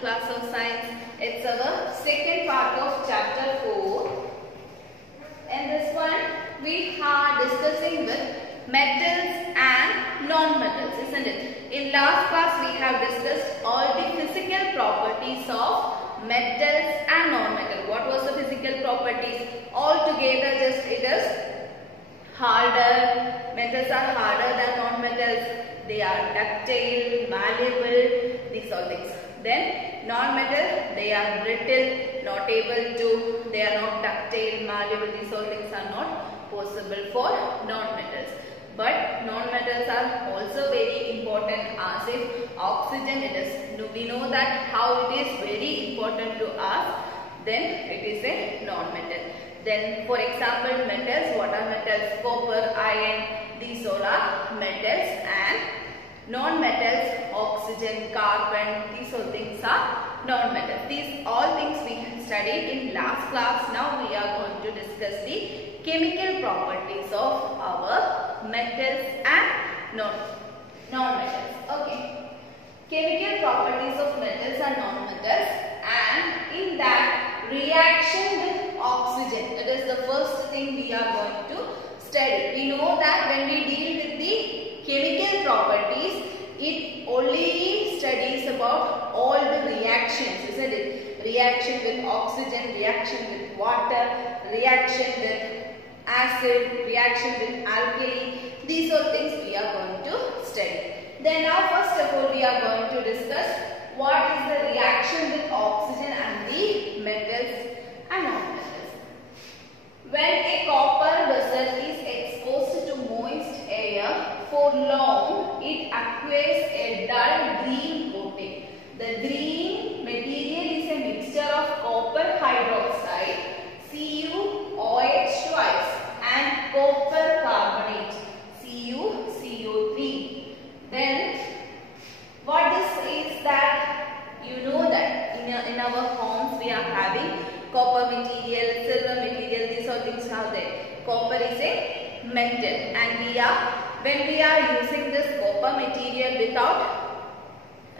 class of science. It's our second part of chapter 4. In this one, we are discussing with metals and non-metals, isn't it? In last class, we have discussed all the physical properties of metals and non-metals. What was the physical properties? All together, just it is harder. Metals are harder than non-metals. They are ductile, malleable, these all things. Then non-metal, they are brittle, not able to, they are not ductile, malleable, these all things are not possible for non-metals. But non-metals are also very important as if oxygen it is. We know that how it is very important to us, then it is a non-metal. Then for example metals, what are metals? Copper, iron, these all are metals, and non-metals, oxygen, carbon, these all things are non-metals. These all things we studied in last class. Now we are going to discuss the chemical properties of our metals and non-metals. Okay. Chemical properties of metals and non-metals, and in that reaction with oxygen. That is the first thing we are going to study. We know that when we deal with the chemical properties, it only studies about all the reactions, isn't it? Reaction with oxygen, reaction with water, reaction with acid, reaction with alkali. These are things we are going to study. Then now first of all we are going to discuss what is the reaction with oxygen and the metals and non-metals. When a copper vessel is exposed to moist air for long, it acquires a dull green coating. The green material is a mixture of copper hydroxide, CuOH twice, and copper carbonate, CuCO3. Then what this is that you know that in our homes we are having copper material, silver material, these all things are there. Copper is a metal, and when we are using this copper material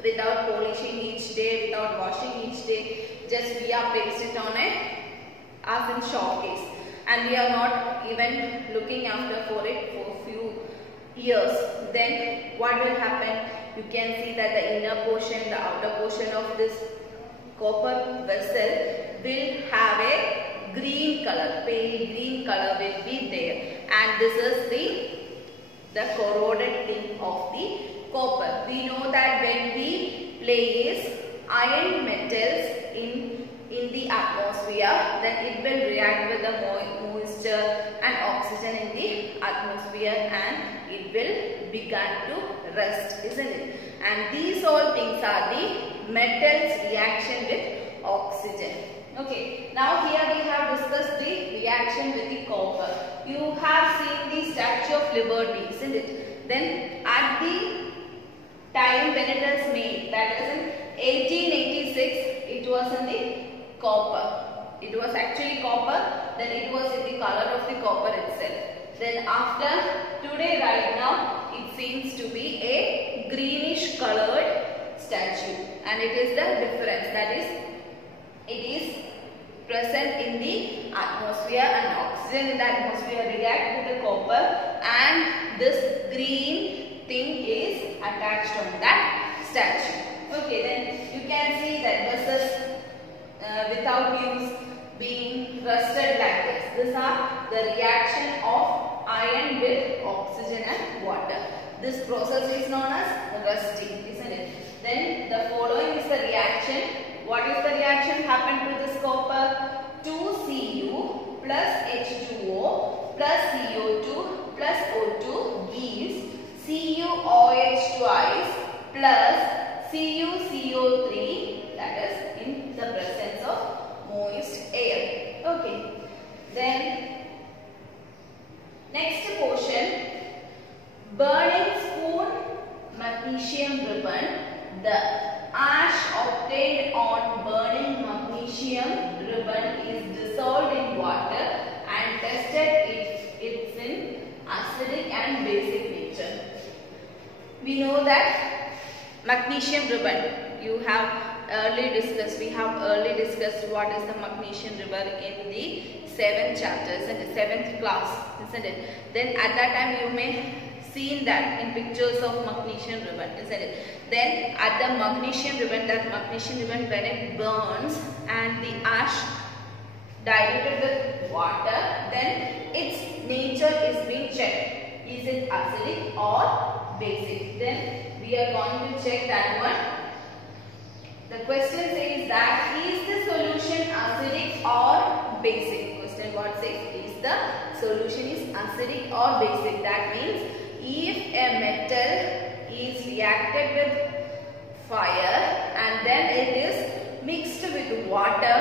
without polishing each day, without washing each day, just we are placed it on as in showcase, and we are not even looking after for it for few years. Then what will happen? You can see that the inner portion, the outer portion of this copper vessel will have a green color, pale green color will be there, and this is the corroded thing of the copper. We know that when we place iron metals in the atmosphere, then it will react with the moisture and oxygen in the atmosphere, and it will begin to rust, isn't it? And these all things are the metals reaction with oxygen. Okay, now here we have discussed the reaction with the copper. You have seen the Statue of Liberty, isn't it? Then at the time when it was made, that is in 1886, it was in the copper. It was actually copper, then it was in the color of the copper itself. Then after today right now, it seems to be a greenish colored statue, and it is the difference, that is it is present in the atmosphere, and oxygen in the atmosphere react with the copper, and this green thing is attached on that statue. Okay, then you can see that this is without use being rusted like this. These are the reaction of iron with oxygen and water. This process is known as rusting, isn't it? Then the following is the reaction. What is the reaction happened to this copper? 2Cu plus H2O plus CO2 plus O2 gives CuOH twice plus CuCO3, that is in the presence of moist air. Okay. Then next portion, burning spoon, magnesium ribbon. The ash obtained on burning magnesium ribbon is dissolved in water and tested if it's in acidic and basic nature. We know that magnesium ribbon, you have we have early discussed what is the magnesian river in the 7th chapter, isn't it? 7th class, isn't it? Then at that time you may seen that in pictures of magnesian ribbon, isn't it? Then at the magnesian ribbon, that magnesian ribbon, when it burns and the ash diluted with water, then its nature is being checked. Is it acidic or basic? Then we are going to check that one. The question says that is the solution acidic or basic? Question what says is the solution is acidic or basic. That means if a metal is reacted with fire and then it is mixed with water,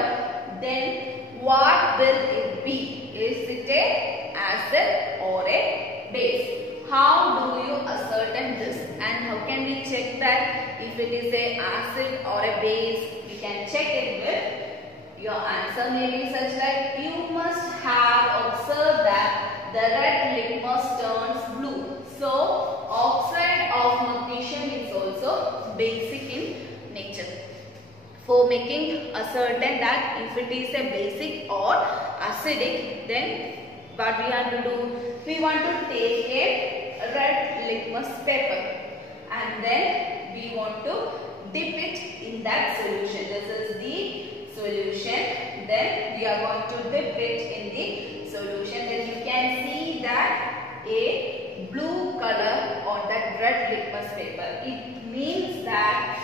then what will it be? Is it a acid or a base? How do you ascertain this, and how can we check that if it is a acid or a base? We can check it with your answer may be such like you must have observed that the red litmus turns blue. So oxide of magnesium is also basic in nature. For making certain that if it is a basic or acidic, then what we have to do? We want to take a red litmus paper and then we want to dip it in that solution. This is the solution. Then we are going to dip it in the solution. Then you can see that a blue color on that red litmus paper. It means that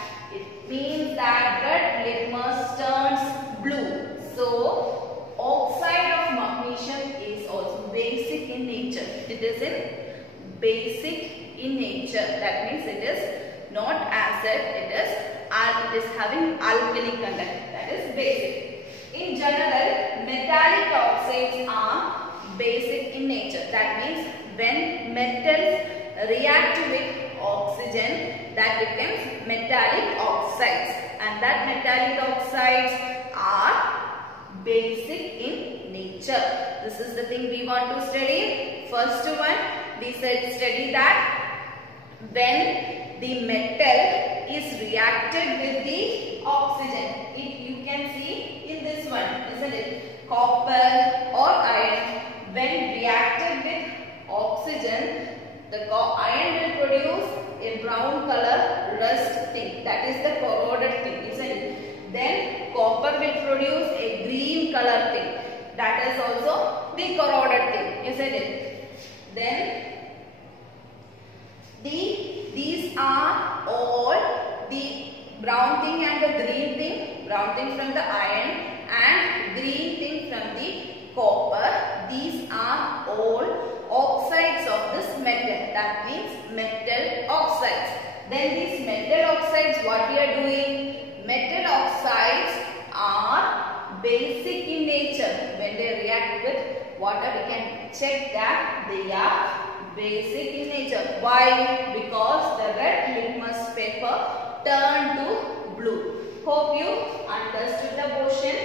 red litmus turns blue. So oxide of magnesium is also basic in nature. It is in basic in nature. That means it is not acid. It is having alkali content. That is basic. In general, metallic oxides are basic in nature. That means when metals react with oxygen, that becomes metallic oxides, and that metallic oxides are basic in nature. This is the thing we want to study. First one, we said study that when the metal is reacted with the oxygen, you can see in this one, isn't it? Copper or iron, when reacted with oxygen, the iron will produce a brown color rust thing. That is the corroded thing, isn't it? Then copper will produce a green color thing. That is also the corroded thing, isn't it? Then these are all the brown thing and the green thing. Brown thing from the iron and green thing from the copper. These are all oxides of this metal. That means metal oxides. Then these metal oxides, what we are doing? Metal oxides are basic in nature. When they react with water, we can check that they are basic in nature. Why? Because the red litmus paper turned to blue. Hope you understood the portion.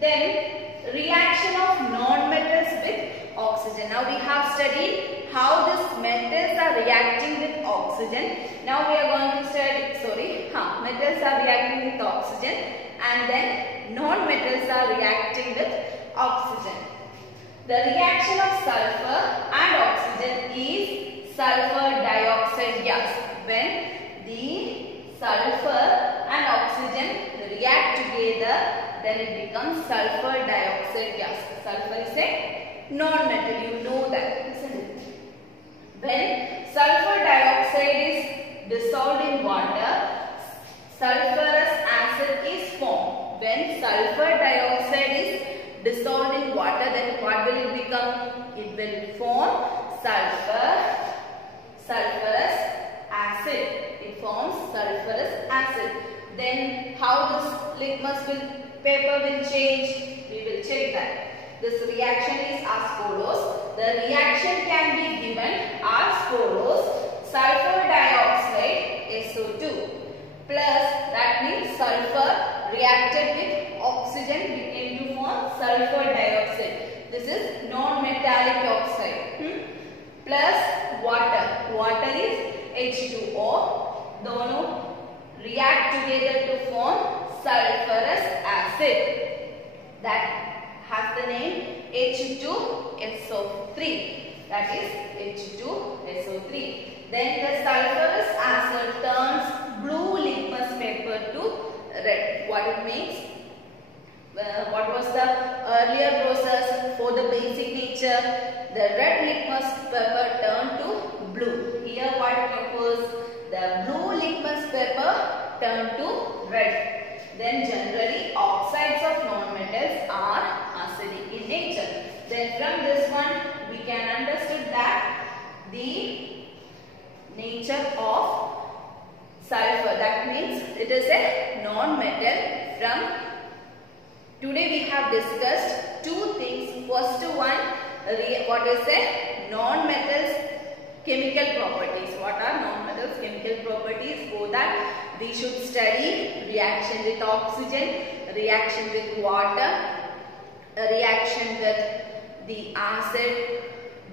Then reaction of non-metals with oxygen. Now we have studied how these metals are reacting with oxygen. Now we are going to study, metals are reacting with oxygen and then non-metals are reacting with oxygen. The reaction of sulfur and oxygen is sulfur dioxide gas. When the sulfur and oxygen react together, then it becomes sulfur dioxide gas. Sulfur is a non-metal, you know that, isn't it? When sulfur dioxide is dissolved in water, sulfurous acid is formed. When sulfur dioxide is dissolved in water, then what will it become? It will form sulfurous acid. It forms sulfurous acid. Then how this litmus paper will change? We will check that. This reaction is as follows. The reaction can be given as follows. Sulfur dioxide SO2 plus, that means sulfur reacted with oxygen became to form sulfur dioxide. This is non-metallic oxide. Plus water. Water is H2O. Dono react together to form acid that has the name H2SO3. That is H2SO3. Then the sulfurous acid turns blue litmus paper to red. What it means? What was the earlier process for the basic nature? The red litmus paper turned to blue. Here what occurs? The blue litmus paper turned to red. Then generally oxides of non-metals are acidic in nature. Then from this one we can understand that the nature of sulfur, that means it is a non-metal. From today we have discussed two things. First one, what is a non-metals chemical properties. What are non-metals chemical properties? For that we should study reaction with oxygen, reaction with water, reaction with the acid,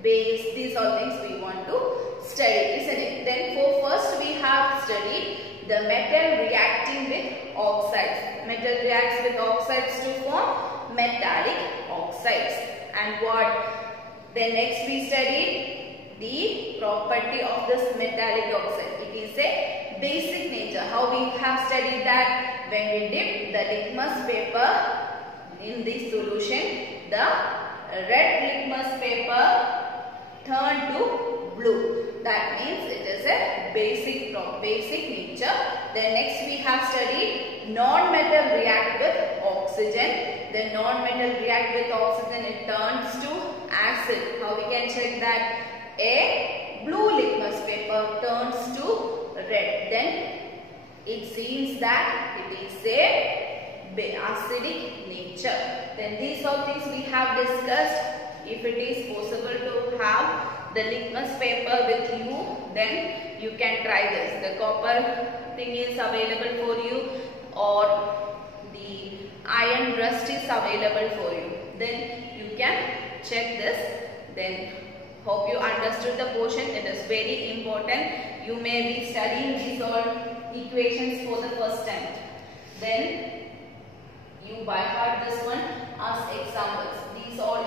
base. These are things we want to study, isn't it? Then for first we have studied the metal reacting with oxides. Metal reacts with oxides to form metallic oxides. And what? Then next we studied the property of this metallic oxide. It is a basic nature. How we have studied that? When we dip the litmus paper in this solution, the red litmus paper turned to blue. That means it is a basic nature. Then next we have studied non-metal react with oxygen. The non-metal react with oxygen, it turns to acid. How we can check that? A blue litmus paper turns to red. Then it seems that it is a acidic nature. Then these are things we have discussed. If it is possible to have the litmus paper with you, then you can try this. The copper thing is available for you, or the iron rust is available for you. Then you can check this. Then hope you understood the portion. It is very important. You may be studying these all equations for the first time. Then you by heart this one as examples. These all